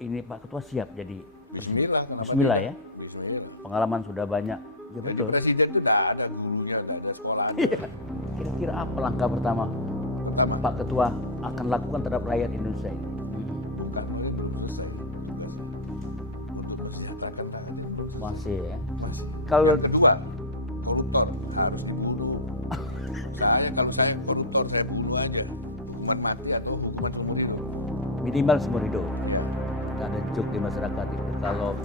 ini Pak Ketua siap jadi Bismillah. Bismillah ya. Bismillah. Pengalaman sudah banyak. Ya Jadi betul. presiden itu tidak ada gurunya, tidak ada sekolah. Iya. Kira-kira apa langkah pertama Pertama, Pak Ketua akan lakukan terhadap rakyat Indonesia ini? bukan itu selesai untuk mesejahterakan rakyat Indonesia. Masih ya. Masih. Kalau Yang kedua, koruptor harus dibunuh. Kalau saya koruptor, saya bunuh aja. Hukuman mati atau hukuman seumur hidup. minimal seumur hidup. Ya. Ada joke di masyarakat itu kalau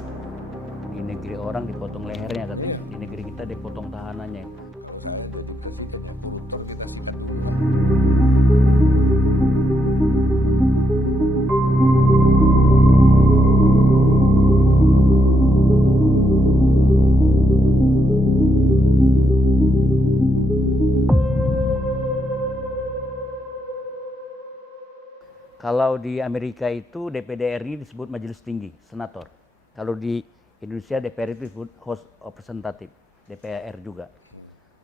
di negeri orang dipotong lehernya katanya, di negeri kita dipotong tahanannya. Kalau saya jadi presiden yang koruptor, kita sikat. Kalau di Amerika itu DPD RI disebut Majelis Tinggi, Senator. Kalau di Indonesia DPR itu disebut House of Representative, DPR juga.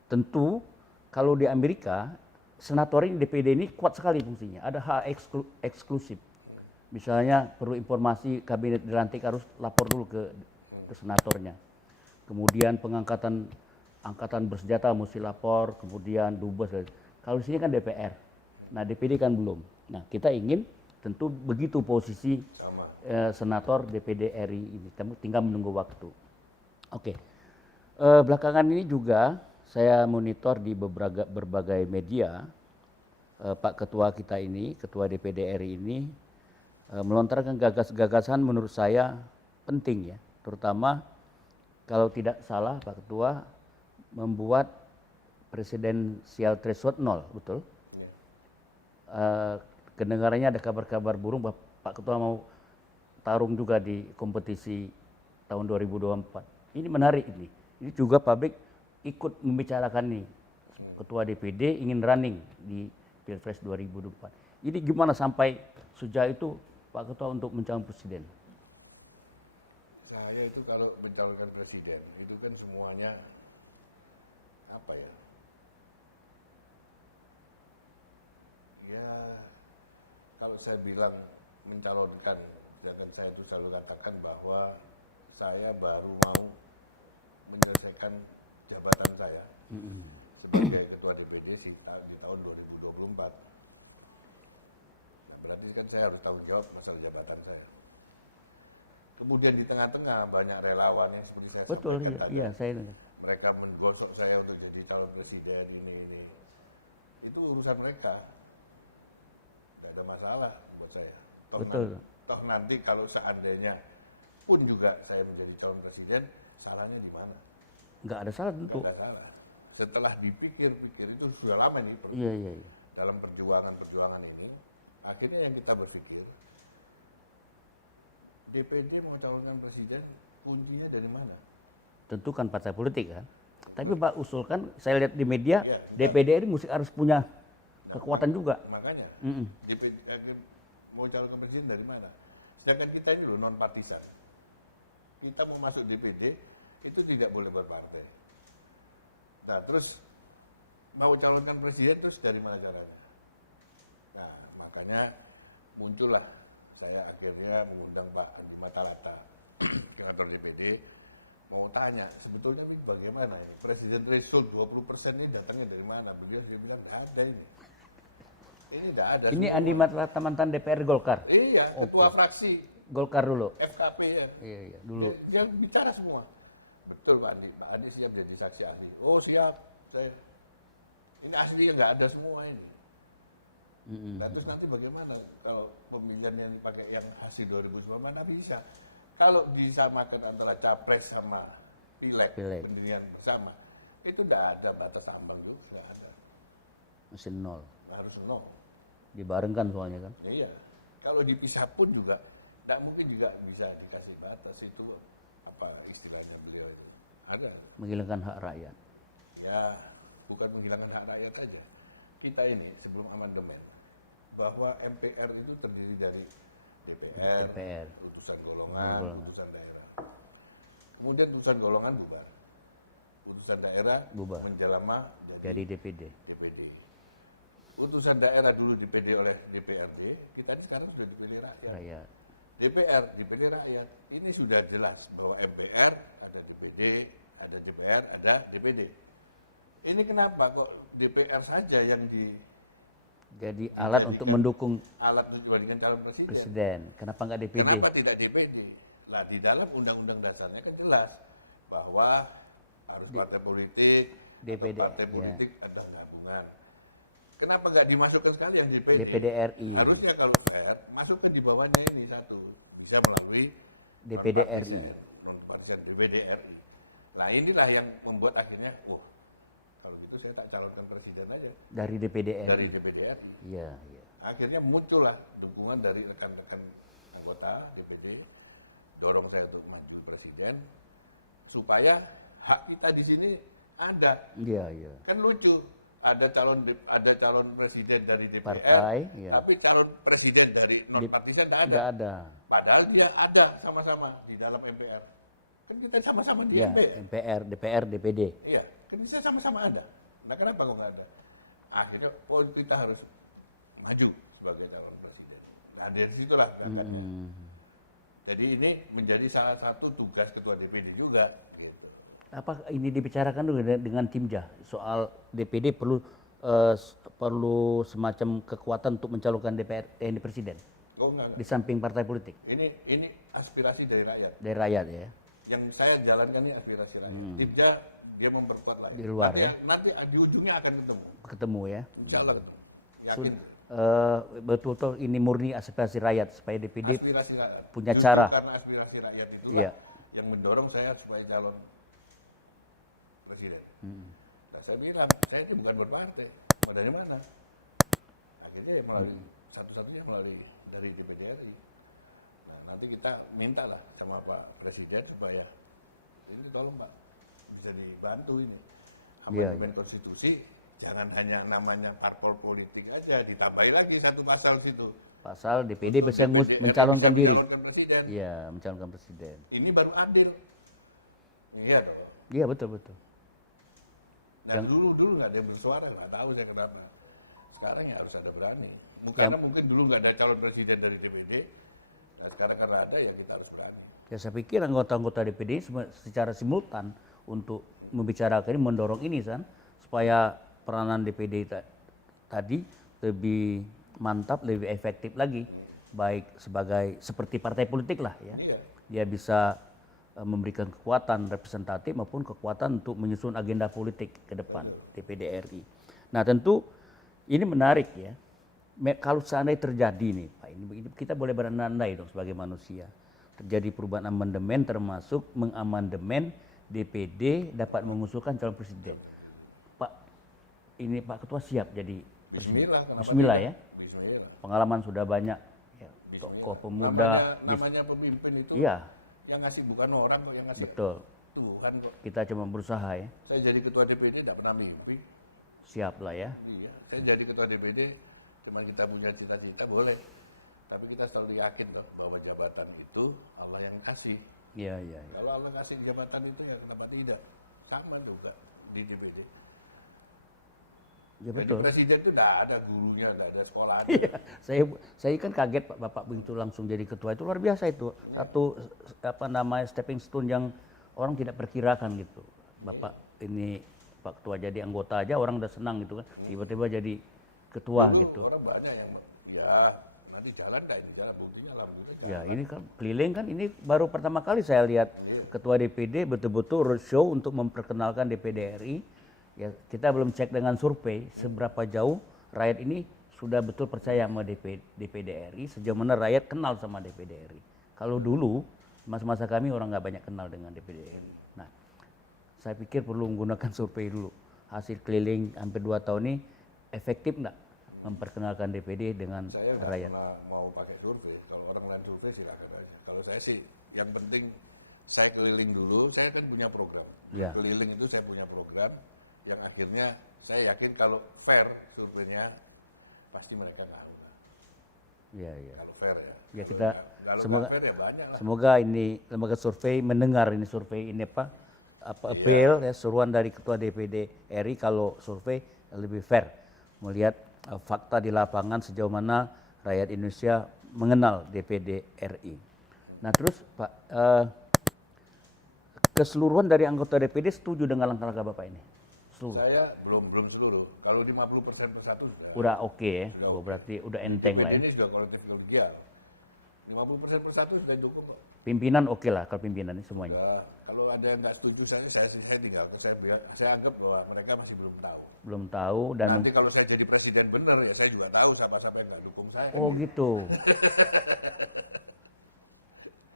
Tentu kalau di Amerika senator ini DPD ini kuat sekali fungsinya. Ada hak eksklusif. Misalnya perlu informasi kabinet dilantik harus lapor dulu ke senatornya. Kemudian pengangkatan angkatan bersenjata mesti lapor, kemudian dubes. Kalau di sini kan DPR. Nah, DPD kan belum. Nah, kita ingin tentu begitu posisi senator DPD RI ini. Tinggal menunggu waktu. Oke. Belakangan ini juga saya monitor di berbagai media, Pak Ketua kita ini, Ketua DPD RI ini, melontarkan gagasan menurut saya penting ya. Terutama kalau tidak salah Pak Ketua membuat presidensial threshold 0, betul? Kedengarannya ada kabar-kabar burung bahwa Pak Ketua mau tarung juga di kompetisi tahun 2024. Ini menarik ini. Ini juga publik ikut membicarakan nih. Ketua DPD ingin running di Pilpres 2024. Ini gimana sampai sejak itu Pak Ketua untuk mencalon presiden? Saya itu kalau mencalonkan presiden itu kan semuanya apa ya? Ya kalau saya bilang mencalonkan, dan saya itu selalu katakan bahwa saya baru mau menyelesaikan jabatan saya sebagai Ketua DPD di tahun 2024. Nah, berarti kan saya harus tanggung jawab masalah jabatan saya. Kemudian di tengah-tengah banyak relawan yang seperti saya Betul, sampaikan tadi. iya saya dengar. Mereka menggosok saya untuk jadi calon presiden ini. Itu urusan mereka. Tidak ada masalah buat saya. Betul. Toh nanti kalau seandainya pun juga saya menjadi calon presiden, salahnya di mana? Nggak ada salah tentu. Nggak ada salah. Setelah dipikir-pikir itu sudah lama nih Iya. dalam perjuangan ini, akhirnya yang kita berpikir, DPD mau calonkan presiden, kuncinya dari mana? Tentu kan partai politik kan. Tapi Pak usulkan, saya lihat di media, Ya, DPD ini harus punya kekuatan juga. Makanya, Mm-mm. DPD mau calonkan presiden dari mana? Sedangkan kita ini loh non partisan. Kita mau masuk DPD itu tidak boleh berpartai. Nah terus mau calonkan presiden terus dari mana caranya? Nah makanya muncullah saya akhirnya mengundang Pak Andi Matalata ke kantor DPD mau tanya sebetulnya ini bagaimana ya? Presiden threshold 20% ini datangnya dari mana? Beliau bilang nggak ada ini. Ini nggak ada. Ini Andi Matalata mantan DPR Golkar. Iya, ketua fraksi Golkar dulu. FKP ya. Iya dulu. Dia bicara semua. Betul Pak Andi. Pak Andi siap jadi saksi ahli. Oh siap. Ini aslinya nggak ada semua ini. Nah terus nanti bagaimana kalau pemilihan yang pakai yang hasil 2019 mana bisa? Kalau disamakan antara capres sama pileg. Pemilihan bersama, itu nggak ada batas ambang itu, nggak ada. Mesin nol. Harus nol. Dibarengkan soalnya kan. Iya. Kalau dipisah pun juga, nggak mungkin juga bisa dikasih batas itu apa istilahnya beliau itu. Ada. Menghilangkan hak rakyat. Ya, bukan menghilangkan hak rakyat saja. Kita ini sebelum amandemen bahwa MPR itu terdiri dari DPR, putusan golongan, putusan daerah. Kemudian putusan golongan bubar. Putusan daerah menjelma jadi DPD. Putusan daerah dulu dipilih oleh DPRD, kita sekarang sudah dipilih rakyat. DPD rakyat. Ini sudah jelas bahwa MPR, ada DPD, ada DPR, ada DPD. Ini kenapa kok DPR saja yang Jadi alat untuk mendukung alat untuk dibandingkan calon presiden? presiden. Kenapa nggak DPD? Kenapa tidak DPD? Lah di dalam undang-undang dasarnya kan jelas bahwa harus partai politik, DPD, partai politik ada gabungan. Kenapa nggak dimasukkan sekalian DPD? DPD RI. Harusnya kalau saya masukkan di bawahnya ini satu, bisa melalui DPD RI. non-partisan DPD RI. Nah inilah yang membuat akhirnya, wah kalau gitu saya tak calonkan presiden aja Dari DPD RI. dari DPD RI. Iya, iya. Akhirnya muncullah dukungan dari rekan-rekan anggota DPD, dorong saya untuk maju presiden supaya hak kita di sini ada. Iya, iya. Kan lucu, ada calon presiden dari DPR, Partai, iya. tapi calon presiden dari non partisan tidak ada. Nggak ada. Padahal dia ada sama-sama di dalam MPR. Kan kita sama-sama di Ya, MPR. DPR, DPD. Iya, kan kita sama-sama ada. Nah kenapa kok nggak ada? Akhirnya kita harus maju sebagai calon presiden. Nah dari situlah gerakannya. Jadi ini menjadi salah satu tugas ketua DPD juga. Gitu. Apa ini dibicarakan dulu dengan Timja soal DPD perlu semacam kekuatan untuk mencalonkan DPR presiden Oh enggak. di samping partai politik Ini aspirasi dari rakyat. dari rakyat ya. Yang saya jalankan ini aspirasi rakyat. Timja dia memperkuat rakyat. Di luar nanti, ya. Nanti di ujungnya akan Ketemu ya. Insya Allah. Yakin. Betul-betul ini murni aspirasi rakyat supaya DPD Aspirasi rakyat. punya Justru cara. Karena aspirasi rakyat itu Iya. yang mendorong saya supaya calon presiden. Nah saya bilang, saya itu bukan berpartai. Mau dari mana? Akhirnya ya melalui satu-satunya melalui dari DPD RI. Nah, nanti kita minta lah sama Pak Presiden supaya ini tolong Pak bisa dibantu ini. Iya, Amandemen konstitusi jangan hanya namanya parpol politik aja, ditambahin lagi satu pasal situ. Pasal DPD bisa mencalonkan diri. Mencalonkan presiden. Iya, mencalonkan presiden. Ini baru adil. Iya dong. Iya, betul. Dan dulu nggak ada yang bersuara, nggak tahu saya kenapa. Sekarang ya harus ada berani. Karena mungkin dulu nggak ada calon presiden dari DPD. Nah sekarang karena ada ya kita harus berani. Ya saya pikir anggota-anggota DPD secara simultan untuk membicarakan ini, mendorong ini kan, supaya peranan DPD tadi lebih mantap, lebih efektif lagi, baik seperti partai politik lah ya. Iya. Dia bisa memberikan kekuatan representatif maupun kekuatan untuk menyusun agenda politik ke depan DPD RI. Nah tentu ini menarik ya. Kalau seandainya terjadi nih Pak, ini kita boleh berandai dong sebagai manusia. Terjadi perubahan amandemen termasuk mengamandemen DPD dapat mengusulkan calon presiden. Pak, ini Pak Ketua siap jadi presiden? Bismillah ya. Bismillah. Pengalaman sudah banyak. Ya, tokoh pemuda. Namanya pemimpin itu Iya, yang ngasih bukan orang kok yang ngasih. betul. Tuhan kok. Kita cuma berusaha ya. Saya jadi ketua DPD tidak pernah mimpi. Siap lah ya. Iya. Saya jadi ketua DPD cuma kita punya cita-cita boleh. Tapi kita selalu yakin loh bahwa jabatan itu Allah yang kasih. Iya. Kalau Allah kasih jabatan itu ya kenapa tidak? Sama juga di DPD. Ya betul. Jadi presiden itu tidak ada gurunya, tidak ada sekolah. Iya, saya kan kaget Pak Bapak begitu langsung jadi ketua, itu luar biasa itu. Satu stepping stone yang orang tidak perkirakan gitu. Bapak ini Pak Ketua jadi anggota aja orang udah senang gitu kan. Tiba-tiba jadi ketua Dulu gitu. orang banyak yang ya nanti jalan kayak gitu jalan buktinya lah gitu. Ya ini kan keliling kan, ini baru pertama kali saya lihat ketua DPD betul-betul roadshow untuk memperkenalkan DPD RI. Ya kita belum cek dengan survei seberapa jauh rakyat ini sudah betul percaya sama DPD RI, sejauh mana rakyat kenal sama DPD RI. Kalau dulu masa-masa kami orang nggak banyak kenal dengan DPD RI. Nah, saya pikir perlu menggunakan survei dulu. Hasil keliling hampir 2 tahun ini efektif nggak memperkenalkan DPD dengan Saya nggak rakyat? pernah mau pakai survei. Kalau orang lain survei silakan aja. Kalau saya sih yang penting saya keliling dulu. Saya kan punya program. Ya. Keliling itu saya punya program yang akhirnya saya yakin kalau fair surveinya pasti mereka ngaruh. Iya. Kalau fair ya. Ya kita Kalau semoga nggak fair ya banyak lah. semoga ini lembaga survei mendengar ini survei ini apa appeal ya, seruan dari ketua DPD RI kalau survei lebih fair melihat fakta di lapangan sejauh mana rakyat Indonesia mengenal DPD RI. Nah terus Pak, keseluruhan dari anggota DPD setuju dengan langkah-langkah Bapak ini? Seluruh? Saya belum seluruh. Kalau 50% persatu sudah. Udah oke ya? Oh, berarti udah enteng lah ya? DPD ini sudah kolektif kolegial. 50% persatu sudah cukup. Pak. Pimpinan oke lah kalau pimpinan ini semuanya. Nah, kalau ada yang nggak setuju saya tinggal. Saya anggap bahwa mereka masih belum tahu. Belum tahu dan Nanti kalau saya jadi presiden benar ya saya juga tahu siapa-siapa yang nggak dukung saya. oh gitu.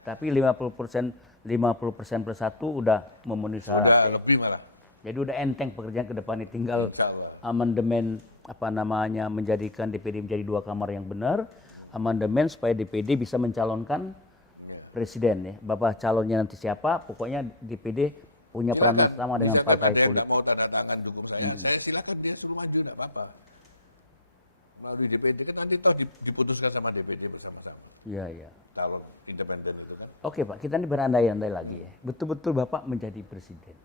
Tapi 50% plus satu udah memenuhi syarat Sudah ya. lebih malah. Jadi udah enteng pekerjaan ke depan ini, tinggal Insya Allah. amandemen apa namanya menjadikan DPD menjadi 2 kamar yang benar, amandemen supaya DPD bisa mencalonkan presiden ya. Bapak calonnya nanti siapa, pokoknya DPD punya peran yang sama dengan Misalkan partai ada yang politik. nggak mau tanda tangan dukung saya silakan dia suruh maju nggak apa-apa. Melalui DPD kan nanti toh diputuskan sama DPD bersama-sama. Iya, iya. Kalau independen itu kan. Oke Pak, kita ini berandai-andai lagi ya. Betul-betul Bapak menjadi presiden.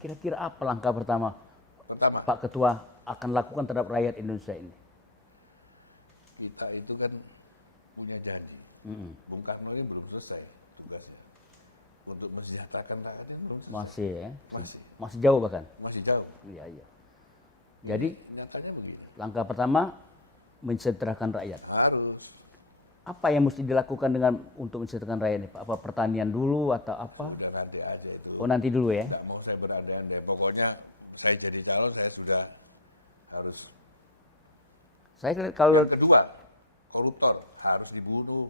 Kira-kira apa langkah pertama Pertama, Pak Ketua akan lakukan terhadap rakyat Indonesia ini? kita itu kan punya janji. Mm-mm. Bung Karno ini belum selesai tugasnya. Untuk mensejahterakan rakyat ini belum selesai. Masih ya? Masih. Masih jauh bahkan? Masih jauh. Iya, iya. Jadi Nyatanya begitu. langkah pertama mensejahterakan rakyat. Harus. Apa yang mesti dilakukan dengan untuk mensejahterakan rakyat ini Pak? Apa pertanian dulu atau apa? Udah nanti aja itu. Oh nanti dulu ya? Nggak mau saya berandai-andai. Pokoknya saya jadi calon saya sudah harus. Saya kalau Yang kedua, koruptor harus dibunuh.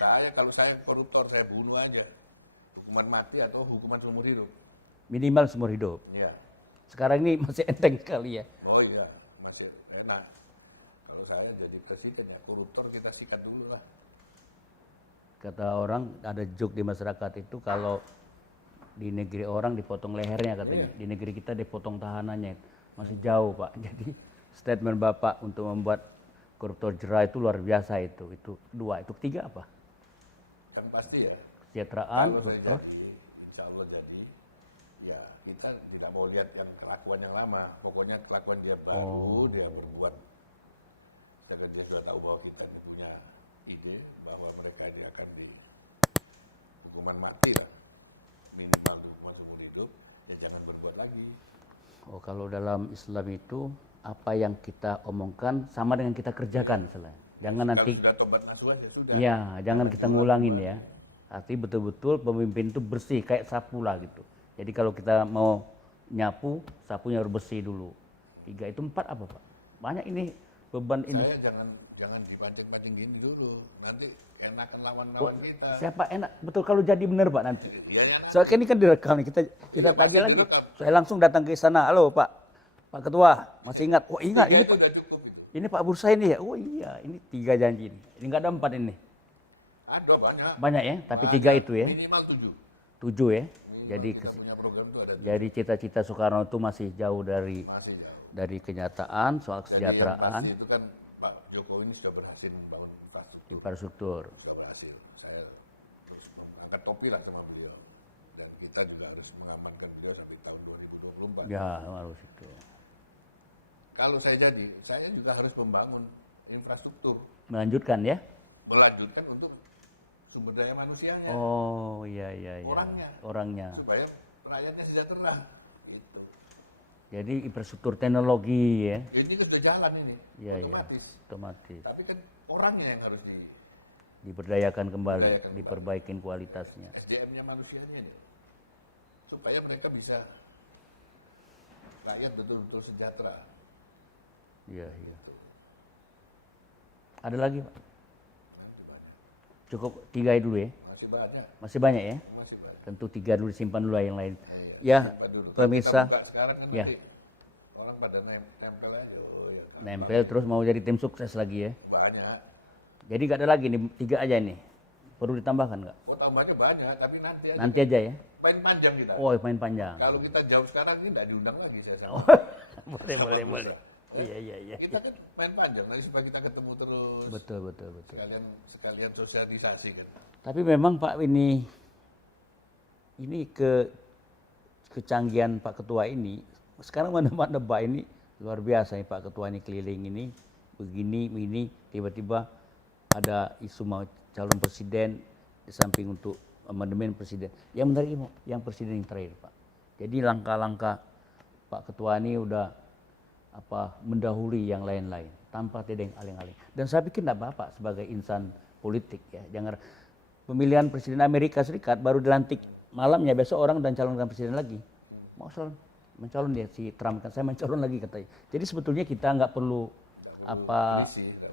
Kalau saya koruptor saya bunuh aja. Hukuman mati atau hukuman seumur hidup. minimal seumur hidup. Iya. Sekarang ini masih enteng sekali ya. Oh iya, masih enak. Kalau saya jadi presiden ya koruptor kita sikat dulu lah. Kata orang ada joke di masyarakat itu kalau di negeri orang dipotong lehernya katanya. Di negeri kita dipotong tahanannya. Masih jauh Pak. Jadi statement Bapak untuk membuat koruptor jerah itu luar biasa itu. Itu dua. Itu ketiga apa? Kan pasti ya. Kesejahteraan Kalau saya koruptor. jadi, insya Allah jadi, ya kita tidak mau lihat yang kelakuan yang lama. Pokoknya kelakuan dia baru, dia membuat. Sedangkan dia sudah tahu bahwa kita ini punya ide bahwa mereka ini akan di hukuman mati lah. Minimal hukuman seumur hidup, ya jangan berbuat lagi. Oh kalau dalam Islam itu apa yang kita omongkan sama dengan kita kerjakan misalnya. Jangan nanti Kalau sudah tobat nasuh aja sudah. ya jangan kita ngulangin ya. Arti betul-betul pemimpin itu bersih kayak sapu lah gitu. Jadi kalau kita mau nyapu, sapunya harus bersih dulu. 3 itu 4 apa Pak? Banyak ini beban ini. Saya jangan dipancing-pancing gini dulu. Nanti enakan lawan-lawan kita. Siapa enak? Betul kalau jadi benar Pak nanti. Ya, ya, Soalnya ini kan direkam nih, kita tagih lagi. Saya langsung datang ke sana. Halo Pak, Pak Ketua, masih ingat? Oh ingat, ini Pak. sudah cukup itu. Ini Pak Bursa ini ya? Oh iya, ini 3 janji ini. Ini nggak ada 4 ini. Ada banyak. Banyak ya, tapi 3 itu ya. Minimal 7. 7 ya. Jadi Kita punya program itu ada jadi cita-cita Soekarno itu masih jauh dari masih ya. kenyataan soal Jadi yang kesejahteraan, pasti itu kan Pak Jokowi ini sudah berhasil membangun infrastruktur. infrastruktur. Sudah berhasil. Saya terus mengangkat topi lah sama beliau. Dan kita juga harus mengamankan beliau sampai tahun 2024. Ya harus itu. Kalau saya jadi, saya juga harus membangun infrastruktur. Melanjutkan ya. Melanjutkan untuk sumber daya manusianya. Oh iya iya iya. Orangnya. Supaya rakyatnya sejahtera. Gitu. Jadi infrastruktur teknologi ya. Ini sudah jalan ini. Iya iya. Otomatis. Otomatis. Tapi kan orangnya yang harus Diberdayakan kembali, Diberdayakan kembali. diperbaikin kualitasnya. SDM-nya manusianya ini. Supaya mereka bisa rakyat betul-betul sejahtera. Iya iya. Ada lagi Pak? Cukup 3 dulu ya. Masih banyak, Masih banyak ya. masih banyak. Tentu 3 dulu simpan dulu lah yang lain. Iya, Ya simpan dulu. pemirsa Kita buka sekarang kan Ya. nanti orang pada nempel aja. Oh, ya. nempel terus mau jadi tim sukses lagi ya. Banyak. Jadi gak ada lagi nih 3 aja nih. Perlu ditambahkan nggak? Oh tambahnya banyak, tapi nanti aja. Nanti aja ya. Main panjang kita. Oh main panjang. Kalau kita jauh sekarang ini tidak diundang lagi saya sama. Oh, boleh. Iya. Kita kan main panjang lagi supaya kita ketemu terus. Betul. Sekalian sosialisasi kan. Tapi memang Pak ini kecanggihan Pak Ketua ini sekarang mana Pak ini luar biasa nih Pak Ketua ini keliling ini begini ini tiba-tiba ada isu mau calon presiden di samping untuk amandemen presiden. Yang menarik yang presiden yang terakhir, Pak. Jadi langkah-langkah Pak Ketua ini udah mendahului yang lain-lain tanpa tidak aling-aling. Dan saya pikir tidak apa-apa sebagai insan politik ya. Jangan pemilihan presiden Amerika Serikat baru dilantik malamnya, besok orang dan calonkan presiden lagi. Mau mencalon dia si Trump kan, saya mencalon lagi katanya. Jadi sebetulnya kita nggak perlu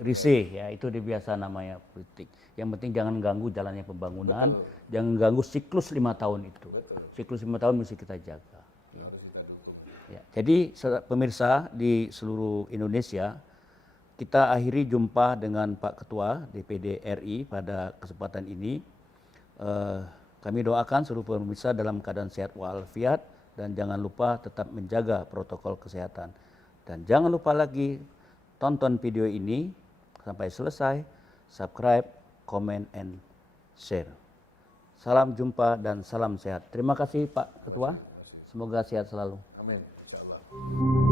risih ya, itu dia biasa namanya politik. Yang penting jangan ganggu jalannya pembangunan, jangan ganggu siklus 5 tahun itu. Siklus 5 tahun mesti kita jaga. Ya. Ya, jadi pemirsa di seluruh Indonesia, kita akhiri jumpa dengan Pak Ketua DPD RI pada kesempatan ini. Kami doakan seluruh pemirsa dalam keadaan sehat walafiat dan jangan lupa tetap menjaga protokol kesehatan. Dan jangan lupa lagi tonton video ini sampai selesai, subscribe, comment, and share. Salam jumpa dan salam sehat. Terima kasih Pak Ketua. Semoga sehat selalu. Amin. Insyaallah.